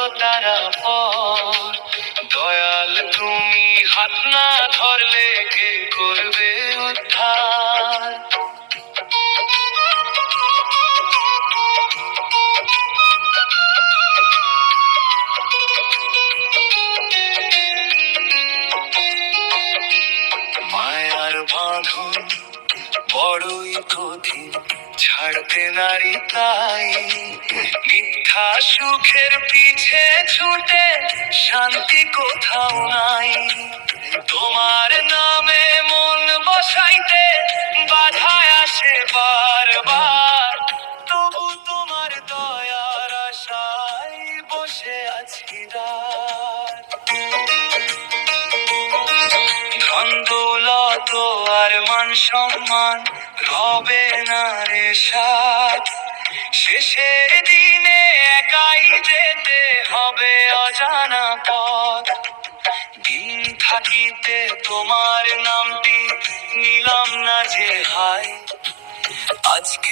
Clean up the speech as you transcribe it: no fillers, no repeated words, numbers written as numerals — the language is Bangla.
হলো তারা পর। দয়াল তুমি হাত না ধরলে কে করবে উদ্ধার? মায়ার বাঁধন বড়ই কঠিন, ছাড়তে নারী তাই। মিথ্যা সুখের পিছে ছুটে শান্তি কোথাও নাই। তোমার নামে মন বসাইতে বাধায় আসে বারবার, তবু তোমার দয়ার আশায় বসে আছি রাত। ধন দৌলত আর মান সম্মান হবে না রে সাথ। শেষের দিনে একাই যেতে হবে অজানা পথ। দিন থাকিতে তোমার নামটি নিলাম না যে হায়, আজকে